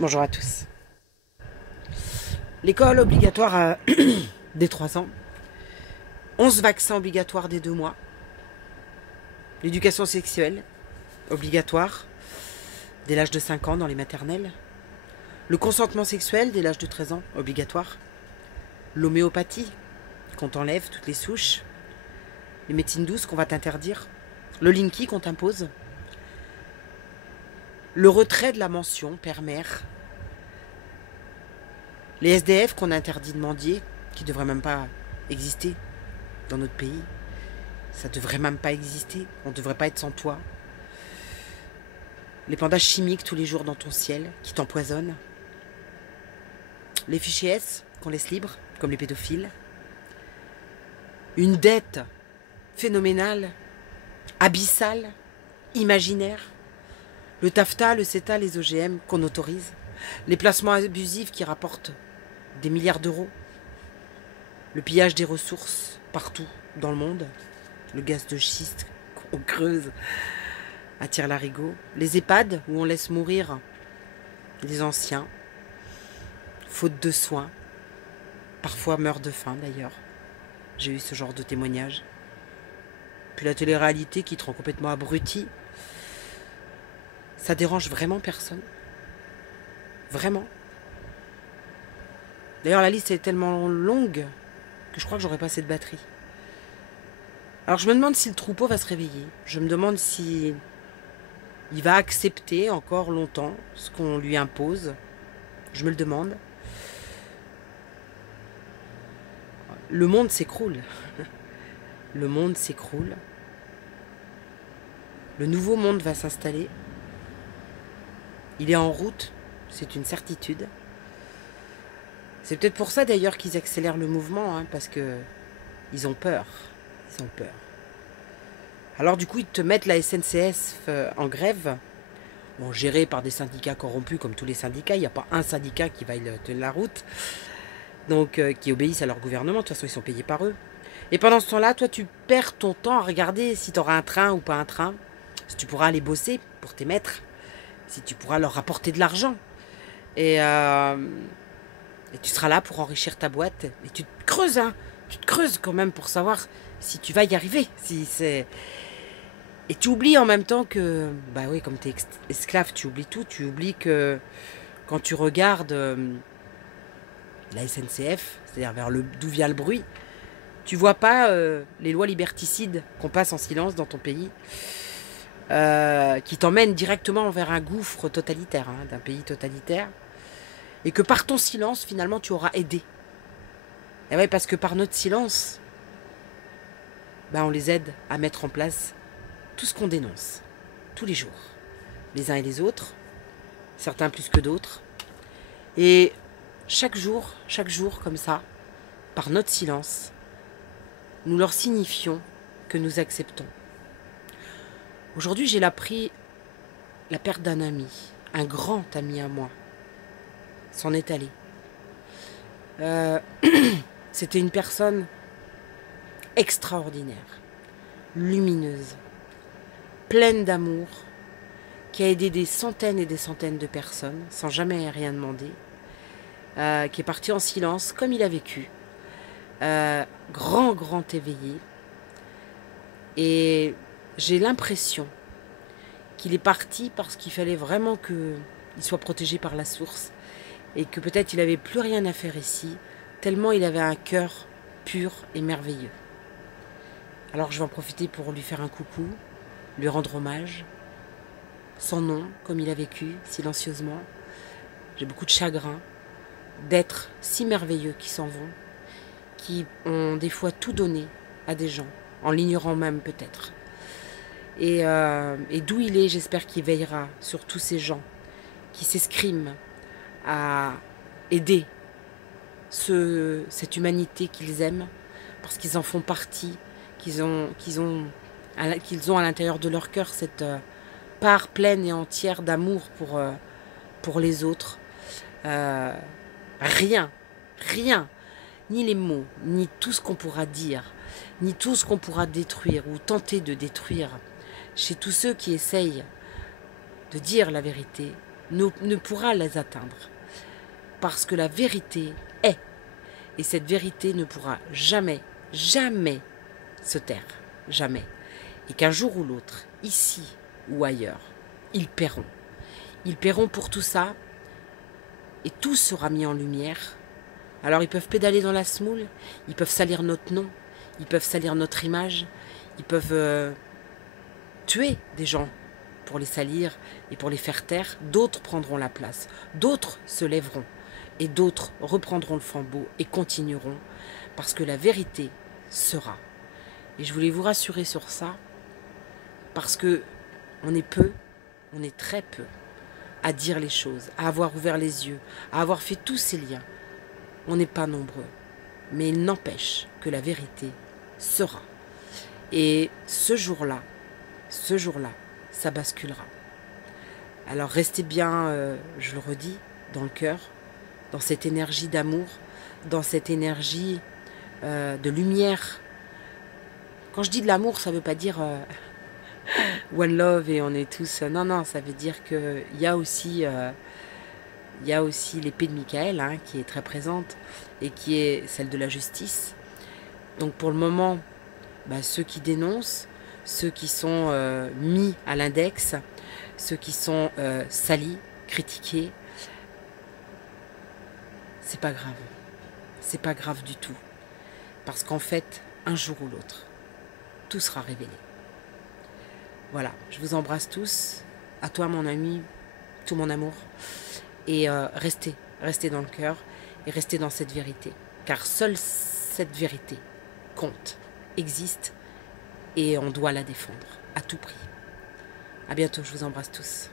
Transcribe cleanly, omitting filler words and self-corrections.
Bonjour à tous. L'école obligatoire dès 3 ans. 11 vaccins obligatoires dès 2 mois. L'éducation sexuelle obligatoire dès l'âge de 5 ans dans les maternelles. Le consentement sexuel dès l'âge de 13 ans obligatoire. L'homéopathie qu'on t'enlève toutes les souches. Les médecines douces qu'on va t'interdire. Le linky qu'on t'impose. Le retrait de la mention père-mère. Les SDF qu'on a interdit de mendier, qui ne devraient même pas exister dans notre pays. Ça ne devrait même pas exister. On ne devrait pas être sans toi. Les pandas chimiques tous les jours dans ton ciel, qui t'empoisonnent. Les fichiers S qu'on laisse libres, comme les pédophiles. Une dette phénoménale, abyssale, imaginaire. Le TAFTA, le CETA, les OGM qu'on autorise. Les placements abusifs qui rapportent des milliards d'euros. Le pillage des ressources partout dans le monde. Le gaz de schiste qu'on creuse à tire-larigot. Les EHPAD où on laisse mourir les anciens. Faute de soins. Parfois meurent de faim d'ailleurs. J'ai eu ce genre de témoignage. Puis la télé-réalité qui te rend complètement abruti. Ça dérange vraiment personne. Vraiment. D'ailleurs, la liste est tellement longue que je crois que j'aurai pas assez de batterie. Alors, je me demande si le troupeau va se réveiller. Je me demande si il va accepter encore longtemps ce qu'on lui impose. Je me le demande. Le monde s'écroule. Le monde s'écroule. Le nouveau monde va s'installer. Il est en route. C'est une certitude. C'est peut-être pour ça d'ailleurs qu'ils accélèrent le mouvement, hein, parce que ils ont peur. Ils ont peur. Alors du coup, ils te mettent la SNCF en grève, bon, gérée par des syndicats corrompus comme tous les syndicats. Il n'y a pas un syndicat qui va tenir la route, donc qui obéissent à leur gouvernement. De toute façon, ils sont payés par eux. Et pendant ce temps-là, toi, tu perds ton temps à regarder si tu auras un train ou pas un train, si tu pourras aller bosser pour tes maîtres, si tu pourras leur rapporter de l'argent. Et tu seras là pour enrichir ta boîte. Et tu te creuses, hein. Tu te creuses quand même pour savoir si tu vas y arriver. Si c'est... Et tu oublies en même temps que... Bah oui, comme tu es esclave, tu oublies tout. Tu oublies que quand tu regardes la SNCF, c'est-à-dire vers d'où vient le bruit, tu vois pas les lois liberticides qu'on passe en silence dans ton pays, qui t'emmènent directement vers un gouffre totalitaire, hein, d'un pays totalitaire. Et que par ton silence, finalement, tu auras aidé. Et ouais, parce que par notre silence, ben, on les aide à mettre en place tout ce qu'on dénonce, tous les jours, les uns et les autres, certains plus que d'autres. Et chaque jour, comme ça, par notre silence, nous leur signifions que nous acceptons. Aujourd'hui, j'ai appris la perte d'un ami, un grand ami à moi. S'en est allé. C'était une personne extraordinaire, lumineuse, pleine d'amour, qui a aidé des centaines et des centaines de personnes sans jamais rien demander, qui est parti en silence comme il a vécu, grand éveillé. Et j'ai l'impression qu'il est parti parce qu'il fallait vraiment qu'il soit protégé par la source. Et que peut-être il n'avait plus rien à faire ici, tellement il avait un cœur pur et merveilleux. Alors je vais en profiter pour lui faire un coucou, lui rendre hommage, sans nom, comme il a vécu, silencieusement. J'ai beaucoup de chagrin d'êtres si merveilleux qui s'en vont, qui ont des fois tout donné à des gens, en l'ignorant même peut-être. Et d'où il est, j'espère qu'il veillera sur tous ces gens qui s'escriment à aider cette humanité qu'ils aiment, parce qu'ils en font partie, qu'ils ont à l'intérieur de leur cœur cette part pleine et entière d'amour pour les autres. Rien, ni les mots, ni tout ce qu'on pourra dire, ni tout ce qu'on pourra détruire ou tenter de détruire chez tous ceux qui essayent de dire la vérité, ne pourra les atteindre. Parce que la vérité est. Et cette vérité ne pourra jamais, jamais se taire. Jamais. Et qu'un jour ou l'autre, ici ou ailleurs, ils paieront. Ils paieront pour tout ça. Et tout sera mis en lumière. Alors ils peuvent pédaler dans la semoule, ils peuvent salir notre nom, ils peuvent salir notre image, ils peuvent tuer des gens pour les salir et pour les faire taire. D'autres prendront la place, d'autres se lèveront et d'autres reprendront le flambeau et continueront parce que la vérité sera. Et je voulais vous rassurer sur ça parce que on est peu, on est très peu à dire les choses, à avoir ouvert les yeux, à avoir fait tous ces liens. On n'est pas nombreux, mais il n'empêche que la vérité sera. Et ce jour-là, ça basculera. Alors restez bien, je le redis, dans le cœur, dans cette énergie d'amour, dans cette énergie de lumière. Quand je dis de l'amour, ça ne veut pas dire one love et on est tous... non, non, ça veut dire qu'il y a aussi... il y a aussi l'épée de Michael hein, qui est très présente et qui est celle de la justice. Donc pour le moment, ceux qui dénoncent, ceux qui sont mis à l'index, ceux qui sont salis, critiqués, c'est pas grave. C'est pas grave du tout. Parce qu'en fait, un jour ou l'autre, tout sera révélé. Voilà, je vous embrasse tous. À toi mon ami, tout mon amour. Et restez dans le cœur et restez dans cette vérité. Car seule cette vérité compte, existe et on doit la défendre à tout prix. À bientôt, je vous embrasse tous.